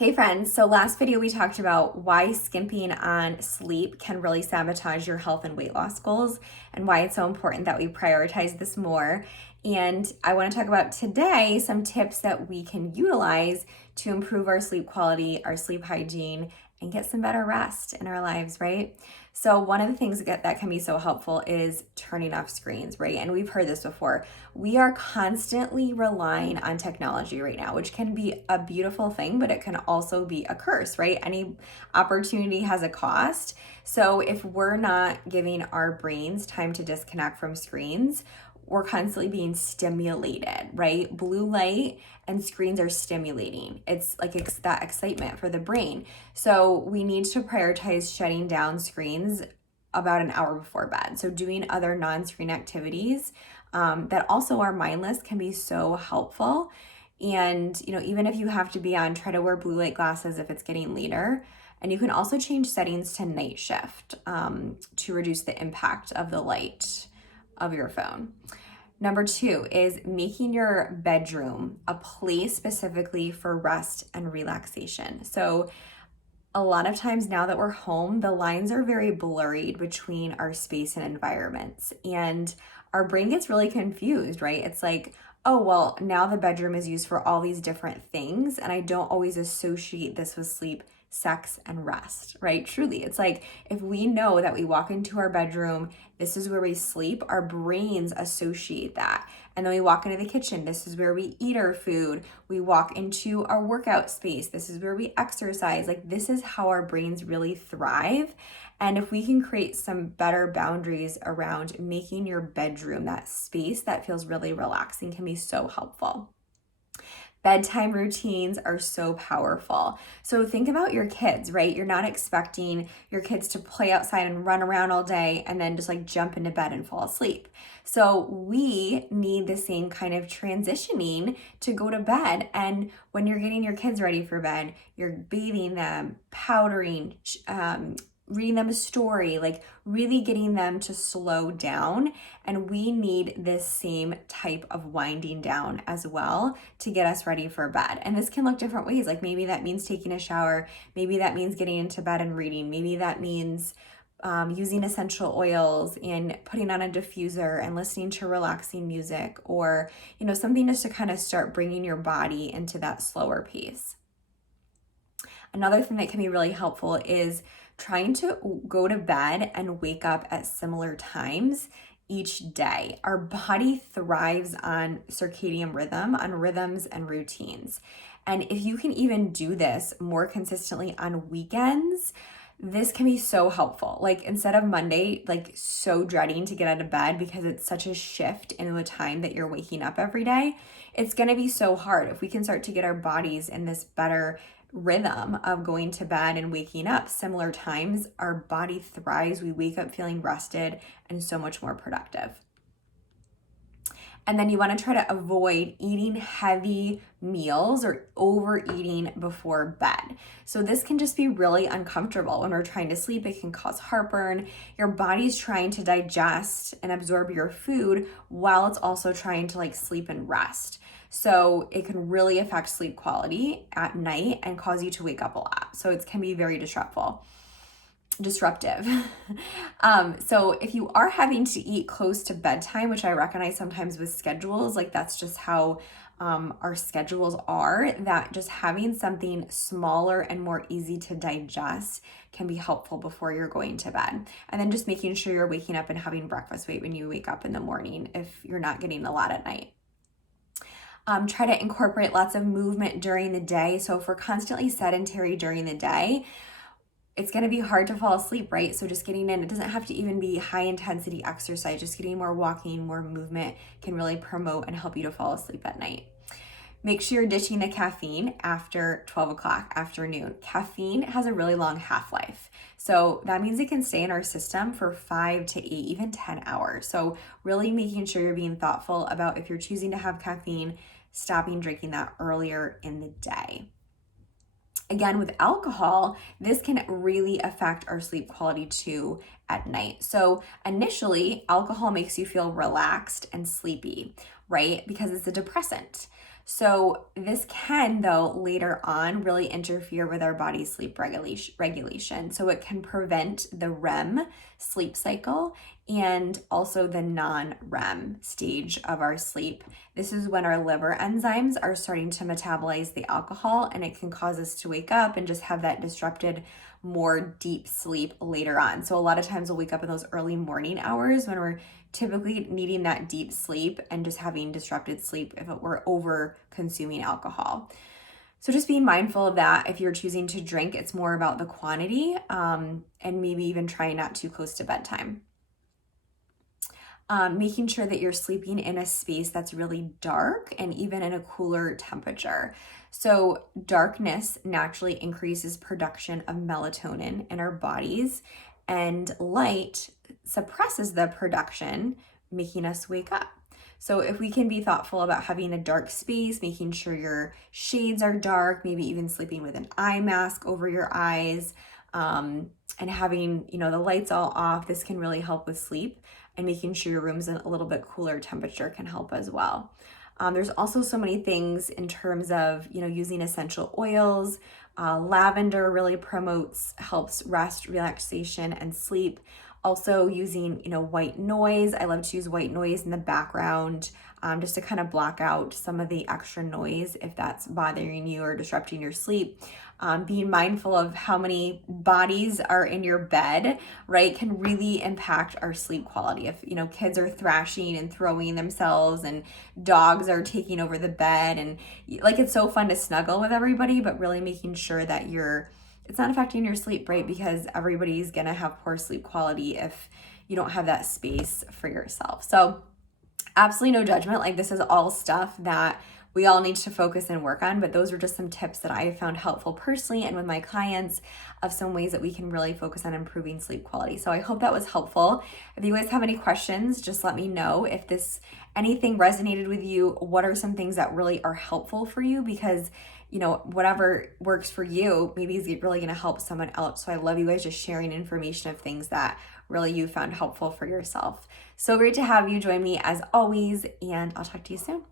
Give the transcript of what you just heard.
Hey friends, so last video we talked about why skimping on sleep can really sabotage your health and weight loss goals and why it's so important that we prioritize this more. And I want to talk about today some tips that we can utilize to improve our sleep quality, our sleep hygiene, and get some better rest in our lives, right? So one of the things that can be so helpful is turning off screens, right? And we've heard this before. We are constantly relying on technology right now, which can be a beautiful thing, but it can also be a curse, right? Any opportunity has a cost. So if we're not giving our brains time to disconnect from screens, we're constantly being stimulated, right? Blue light and screens are stimulating. It's like that excitement for the brain. So we need to prioritize shutting down screens about an hour before bed. So doing other non-screen activities that also are mindless can be so helpful. And, even if you have to be on, try to wear blue light glasses if it's getting later. And you can also change settings to night shift to reduce the impact of the light of your phone. Number 2 is making your bedroom a place specifically for rest and relaxation. So a lot of times now that we're home, the lines are very blurred between our space and environments. And our brain gets really confused, right? It's like, oh, well, now the bedroom is used for all these different things. And I don't always associate this with sleep, sex, and rest, right? Truly, it's like if we know that we walk into our bedroom, this is where we sleep, our brains associate that. And then we walk into the kitchen, this is where we eat our food. We walk into our workout space, this is where we exercise. Like, this is how our brains really thrive. And if we can create some better boundaries around making your bedroom that space that feels really relaxing, can be so helpful. Bedtime routines are so powerful. So think about your kids, right? You're not expecting your kids to play outside and run around all day and then just like jump into bed and fall asleep. So we need the same kind of transitioning to go to bed. And when you're getting your kids ready for bed, you're bathing them, powdering, reading them a story, like really getting them to slow down. And we need this same type of winding down as well to get us ready for bed. And this can look different ways. Like maybe that means taking a shower. Maybe that means getting into bed and reading. Maybe that means using essential oils and putting on a diffuser and listening to relaxing music, or, something just to kind of start bringing your body into that slower pace. Another thing that can be really helpful is trying to go to bed and wake up at similar times each day. Our body thrives on circadian rhythm, on rhythms and routines. And if you can even do this more consistently on weekends, this can be so helpful. Like instead of Monday, like so dreading to get out of bed because it's such a shift in the time that you're waking up every day, it's going to be so hard. If we can start to get our bodies in this better rhythm of going to bed and waking up similar times, our body thrives. We wake up feeling rested and so much more productive. And then you want to try to avoid eating heavy meals or overeating before bed. So this can just be really uncomfortable when we're trying to sleep. It can cause heartburn. Your body's trying to digest and absorb your food while it's also trying to like sleep and rest. So it can really affect sleep quality at night and cause you to wake up a lot. So it can be very disruptive. So if you are having to eat close to bedtime, which I recognize sometimes with schedules, like that's just how our schedules are, that just having something smaller and more easy to digest can be helpful before you're going to bed. And then just making sure you're waking up and having breakfast right when you wake up in the morning if you're not getting a lot at night. Try to incorporate lots of movement during the day. So if we're constantly sedentary during the day, it's going to be hard to fall asleep, right? So just getting in, it doesn't have to even be high intensity exercise, just getting more walking, more movement can really promote and help you to fall asleep at night. Make sure you're ditching the caffeine after 12 o'clock afternoon. Caffeine has a really long half-life. So that means it can stay in our system for 5 to 8, even 10 hours. So really making sure you're being thoughtful about if you're choosing to have caffeine, stopping drinking that earlier in the day. Again, with alcohol, this can really affect our sleep quality too at night. So initially, alcohol makes you feel relaxed and sleepy, right? Because it's a depressant. So this can, though, later on really interfere with our body's sleep regulation. So it can prevent the REM sleep cycle and also the non-REM stage of our sleep. This is when our liver enzymes are starting to metabolize the alcohol, and it can cause us to wake up and just have that disrupted, more deep sleep later on. So a lot of times we'll wake up in those early morning hours when we're typically needing that deep sleep and just having disrupted sleep if we're over consuming alcohol. So just being mindful of that. If you're choosing to drink, it's more about the quantity, and maybe even trying not too close to bedtime. Making sure that you're sleeping in a space that's really dark and even in a cooler temperature. So darkness naturally increases production of melatonin in our bodies, and light suppresses the production, making us wake up. So if we can be thoughtful about having a dark space, making sure your shades are dark, maybe even sleeping with an eye mask over your eyes, and having, the lights all off, this can really help with sleep, and making sure your room's in a little bit cooler temperature can help as well. There's also so many things in terms of, using essential oils. Lavender really helps rest, relaxation, and sleep. Also using, white noise. I love to use white noise in the background, just to kind of block out some of the extra noise if that's bothering you or disrupting your sleep. Being mindful of how many bodies are in your bed, right, can really impact our sleep quality. If, kids are thrashing and throwing themselves and dogs are taking over the bed, and it's so fun to snuggle with everybody, but really making sure that it's not affecting your sleep, right? Because everybody's gonna have poor sleep quality if you don't have that space for yourself. So absolutely no judgment. This is all stuff that we all need to focus and work on, but those are just some tips that I have found helpful personally and with my clients of some ways that we can really focus on improving sleep quality. So I hope that was helpful. If you guys have any questions, just let me know. If anything resonated with you, what are some things that really are helpful for you? Because whatever works for you maybe is really going to help someone else. So I love you guys just sharing information of things that really you found helpful for yourself. So great to have you join me as always, and I'll talk to you soon.